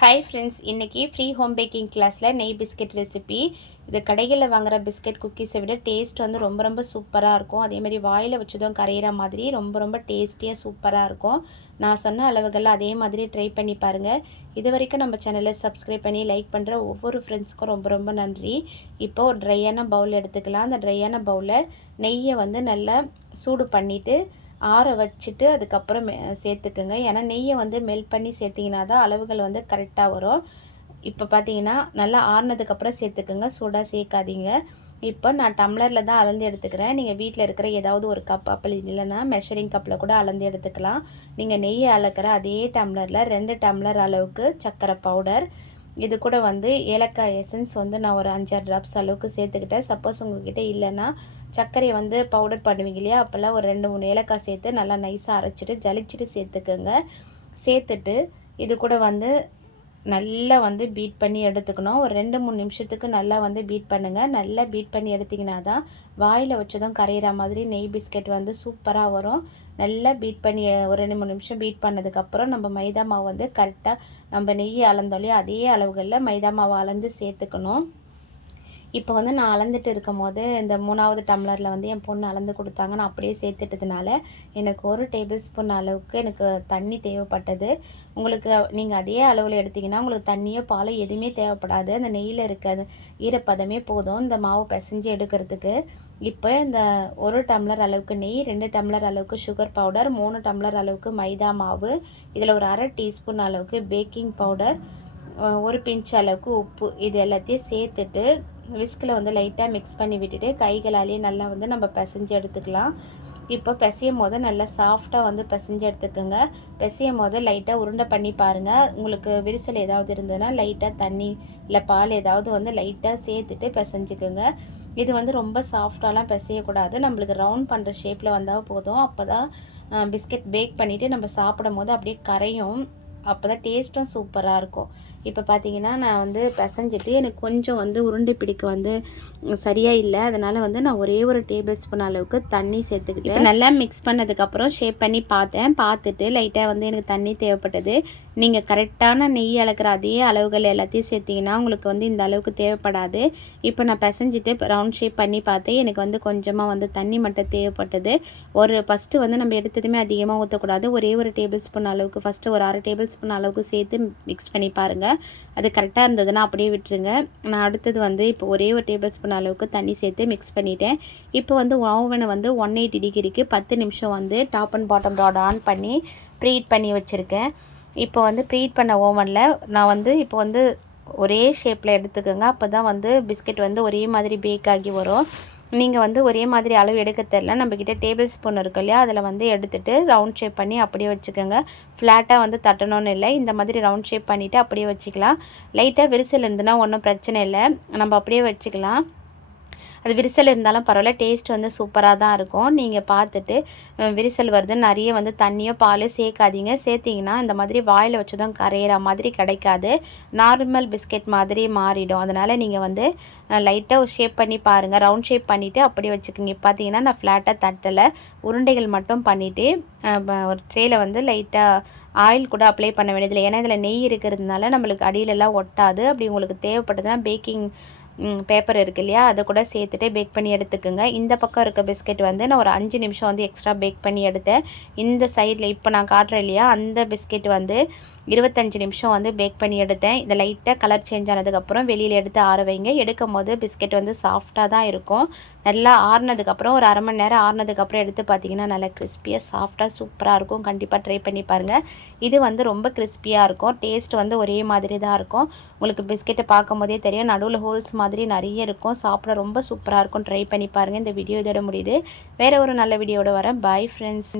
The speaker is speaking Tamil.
ஹாய் ஃப்ரெண்ட்ஸ் இன்றைக்கி ஃப்ரீ ஹோம் பேக்கிங் கிளாஸில் நெய் பிஸ்கெட் ரெசிபி இது கடைகளில் வாங்குகிற பிஸ்கெட் குக்கீஸை விட டேஸ்ட் வந்து ரொம்ப ரொம்ப சூப்பராக இருக்கும். அதே மாதிரி வாயில் வச்சதும் கரையிற மாதிரி ரொம்ப ரொம்ப டேஸ்டியாக சூப்பராக இருக்கும். நான் சொன்ன அளவுகளில் அதே மாதிரி ட்ரை பண்ணி பாருங்கள் இது வரைக்கும் நம்ம சேனலை சப்ஸ்கிரைப் பண்ணி லைக் பண்ணுற ஒவ்வொரு ஃப்ரெண்ட்ஸ்க்கும் ரொம்ப ரொம்ப நன்றி. இப்போ ஒரு ட்ரையான பவுல் எடுத்துக்கலாம். அந்த ட்ரையான பவுலில் நெய்யை வந்து நல்லா சூடு பண்ணிவிட்டு ஆற வச்சுட்டு அதுக்கப்புறம் சேர்த்துக்குங்க. ஏன்னா நெய்யை வந்து மெல்ட் பண்ணி சேர்த்திங்கன்னா தான் அளவுகள் வந்து கரெக்டாக வரும். இப்போ பார்த்தீங்கன்னா நல்லா ஆறுனதுக்கப்புறம் சேர்த்துக்குங்க. சூடாக சேர்க்காதீங்க. இப்போ நான் டம்ளரில் தான் அளந்து எடுத்துக்கிறேன். நீங்கள் வீட்டில் இருக்கிற ஏதாவது ஒரு கப் அப்படி இல்லைன்னா மெஷரிங் கப்பில் கூட அளந்து எடுத்துக்கலாம். நீங்கள் நெய்யை அளக்கிற அதே டம்ளரில் ரெண்டு டம்ளர் அளவுக்கு சர்க்கரை பவுடர் இது கூட வந்து ஏலக்காய் எசன்ஸ் வந்து நான் ஒரு அஞ்சாறு ட்ராப்ஸ் அளவுக்கு சேர்த்துக்கிட்டேன். சப்போஸ் உங்ககிட்ட இல்லைன்னா சர்க்கரையை வந்து பவுடர் பண்ணுவீங்க இல்லையா? அப்போல்லாம் ஒரு ரெண்டு மூணு ஏலக்காய் சேர்த்து நல்லா நைஸாக அரைச்சிட்டு ஜலிச்சிட்டு சேர்த்துக்கோங்க. சேர்த்துட்டு இது கூட வந்து நல்லா வந்து பீட் பண்ணி எடுத்துக்கணும். ஒரு ரெண்டு மூணு நிமிஷத்துக்கு நல்லா வந்து பீட் பண்ணுங்கள் நல்லா பீட் பண்ணி எடுத்திங்கன்னா தான் வாயில் வச்சதும் கரையிற மாதிரி நெய் பிஸ்கெட் வந்து சூப்பராக வரும். நல்லா பீட் பண்ணி ஒரு ரெண்டு மூணு நிமிஷம் பீட் பண்ணதுக்கப்புறம் நம்ம மைதா மாவு வந்து கரெக்டாக நம்ம நெய் அளந்தோலையோ அதே அளவுகளில் மைதா மாவு அளந்து சேர்த்துக்கணும். இப்போ வந்து நான் அளந்துட்டு இருக்கும் போது இந்த மூணாவது டம்ளரில் வந்து என் பொண்ணு அளந்து கொடுத்தாங்க. நான் அப்படியே சேர்த்துட்டதுனால எனக்கு ஒரு டேபிள் ஸ்பூன் அளவுக்கு எனக்கு தண்ணி தேவைப்பட்டது. உங்களுக்கு நீங்கள் அதே அளவில் எடுத்திங்கன்னா உங்களுக்கு தண்ணியோ பாலோ எதுவுமே தேவைப்படாது. அந்த நெய்யில் இருக்க ஈரப்பதமே போதும். இந்த மாவு பிசைஞ்சு எடுக்கிறதுக்கு. இப்போ இந்த ஒரு டம்ளர் அளவுக்கு நெய் ரெண்டு டம்ளர் அளவுக்கு சுகர் பவுடர் மூணு டம்ளர் அளவுக்கு மைதா மாவு இதில் ஒரு அரை டீஸ்பூன் அளவுக்கு பேக்கிங் பவுடர் ஒரு பிஞ்ச் அளவுக்கு உப்பு இது எல்லாத்தையும் சேர்த்துட்டு விஸ்கில் வந்து லைட்டாக மிக்ஸ் பண்ணி விட்டுட்டு கைகளாலேயே நல்லா வந்து நம்ம பிசைஞ்சு எடுத்துக்கலாம். இப்போ பிசையும் போது நல்லா சாஃப்டாக வந்து பிசைஞ்சு எடுத்துக்கோங்க. பிசையும் போது லைட்டாக உருண்டை பண்ணி பாருங்கள் உங்களுக்கு விரிசல் ஏதாவது இருந்ததுன்னா லைட்டாக தண்ணி இல்லை பால் ஏதாவது வந்து லைட்டாக சேர்த்துட்டு பிசைஞ்சுக்கோங்க. இது வந்து ரொம்ப சாஃப்டாலாம் பிசையக்கூடாது. நம்மளுக்கு ரவுண்ட் பண்ணுற ஷேப்பில் வந்தால் போதும். அப்போ தான் பிஸ்கெட் பேக் பண்ணிவிட்டு நம்ம சாப்பிடும் போது அப்படியே கரையும். அப்போ தான் டேஸ்ட்டும் சூப்பராக இருக்கும். இப்போ பார்த்தீங்கன்னா நான் வந்து பிசைஞ்சிட்டு எனக்கு கொஞ்சம் வந்து உருண்டை பிடிக்க வந்து சரியாக இல்லை. அதனால் வந்து நான் ஒரே ஒரு டேபிள் ஸ்பூன் அளவுக்கு தண்ணி சேர்த்துக்கிட்டேன். நல்லா மிக்ஸ் பண்ணதுக்கப்புறம் ஷேப் பண்ணி பார்த்தேன். பார்த்துட்டு லைட்டாக வந்து எனக்கு தண்ணி தேவைப்பட்டது. நீங்கள் கரெக்டான நெய் அளக்கிற அதே அளவுகள் எல்லாத்தையும் சேர்த்திங்கன்னா உங்களுக்கு வந்து இந்த அளவுக்கு தேவைப்படாது. இப்போ நான் பிசைஞ்சிட்டு ரவுண்ட் ஷேப் பண்ணி பார்த்தேன். எனக்கு வந்து கொஞ்சமாக வந்து தண்ணி மட்டும் தேவைப்பட்டது. ஒரு ஃபஸ்ட்டு வந்து நம்ம எடுத்ததுமே அதிகமாக ஊற்றக்கூடாது ஒரே ஒரு டேபிள் ஸ்பூன் அளவுக்கு ஃபஸ்ட்டு ஒரு அரை டேபிள் ஸ்பூன் அளவுக்கு சேர்த்து மிக்ஸ் பண்ணி பாருங்கள் அது கரெக்டாக இருந்ததுன்னா அப்படியே விட்டுருங்க. நான் அடுத்தது வந்து இப்போ ஒரே ஒரு டேபிள் ஸ்பூன் அளவுக்கு தண்ணி சேர்த்து மிக்ஸ் பண்ணிட்டேன். இப்போ வந்து ஓவனை வந்து ஒன் எயிட்டி டிகிரிக்கு பத்து நிமிஷம் வந்து top and bottom rod on பண்ணி ப்ரீட் பண்ணி வச்சுருக்கேன். இப்போ வந்து ப்ரீட் பண்ண ஓவனில் நான் வந்து இப்போ வந்து ஒரே ஷேப்பில் எடுத்துக்கோங்க. அப்போ தான் வந்து பிஸ்கெட் வந்து ஒரே மாதிரி பேக் ஆகி வரும். நீங்கள் வந்து ஒரே மாதிரி அளவு எடுக்க தெரில நம்மக்கிட்ட டேபிள் ஸ்பூன் இருக்கு இல்லையா? அதில் வந்து எடுத்துகிட்டு ரவுண்ட் ஷேப் பண்ணி அப்படியே வச்சுக்கோங்க. ஃப்ளாட்டாக வந்து தட்டணும்னு இல்லை. இந்த மாதிரி ரவுண்ட் ஷேப் பண்ணிவிட்டு அப்படியே வச்சுக்கலாம். லைட்டாக விரிசல் இருந்துன்னா ஒன்றும் பிரச்சனை இல்லை. நம்ம அப்படியே வச்சுக்கலாம். அது விரிசல் இருந்தாலும் பரவாயில்ல டேஸ்ட் வந்து சூப்பராக தான் இருக்கும். நீங்கள் பார்த்துட்டு விரிசல் வருது நிறைய வந்து தண்ணியோ பாலோ சேர்க்காதீங்க. சேர்த்திங்கன்னா இந்த மாதிரி வாயில் வச்சதும் கரையிற மாதிரி கிடைக்காது. நார்மல் பிஸ்கெட் மாதிரி மாறிடும். அதனால் நீங்கள் வந்து லைட்டாக ஷேப் பண்ணி பாருங்கள் ரவுண்ட் ஷேப் பண்ணிவிட்டு அப்படியே வச்சுக்கோங்க. பார்த்தீங்கன்னா நான் ஃப்ளாட்டாக தட்டலை. உருண்டைகள் மட்டும் பண்ணிவிட்டு ஒரு ட்ரேயில் வந்து லைட்டாக ஆயில் கூட அப்ளை பண்ண வேண்டியதில்லை. ஏன்னா இதில் நெய் இருக்கிறதுனால நம்மளுக்கு அடியிலெல்லாம் ஒட்டாது. அப்படி உங்களுக்கு தேவைப்பட்டதுன்னா பேக்கிங் பேப்பர் இருக்குது இல்லையா? அதை கூட சேர்த்துட்டு பேக் பண்ணி எடுத்துக்கோங்க. இந்த பக்கம் இருக்க பிஸ்கெட் வந்து நான் ஒரு அஞ்சு நிமிஷம் வந்து எக்ஸ்ட்ரா பேக் பண்ணி எடுத்தேன். இந்த சைடில் இப்போ நான் காட்டுறேன் இல்லையா? அந்த பிஸ்கெட் வந்து இருபத்தஞ்சி நிமிஷம் வந்து பேக் பண்ணி எடுத்தேன். இதை லைட்டாக கலர் சேஞ்ச் ஆனதுக்கப்புறம் வெளியில் எடுத்து ஆற வைங்க. எடுக்கும் போது பிஸ்கெட் வந்து சாஃப்டாக தான் இருக்கும். நல்லா ஆறுனதுக்கப்புறம் ஒரு அரை மணி நேரம் ஆறுனதுக்கப்புறம் எடுத்து பார்த்தீங்கன்னா நல்லா கிறிஸ்பியாக சாஃப்டாக சூப்பராக இருக்கும். கண்டிப்பாக ட்ரை பண்ணி பாருங்கள் இது வந்து ரொம்ப கிறிஸ்பியாக இருக்கும். டேஸ்ட் வந்து ஒரே மாதிரி தான் இருக்கும். உங்களுக்கு பிஸ்கெட்டை பார்க்கும் போதே தெரியும். நடுவில் ஹோல்ஸ் மாதிரி நிறைய இருக்கும். சாப்பிட ரொம்ப சூப்பராக இருக்கும். ட்ரை பண்ணி பாருங்கள் இந்த வீடியோ இதோட முடியுது. வேறு ஒரு நல்ல வீடியோட வரேன். Bye friends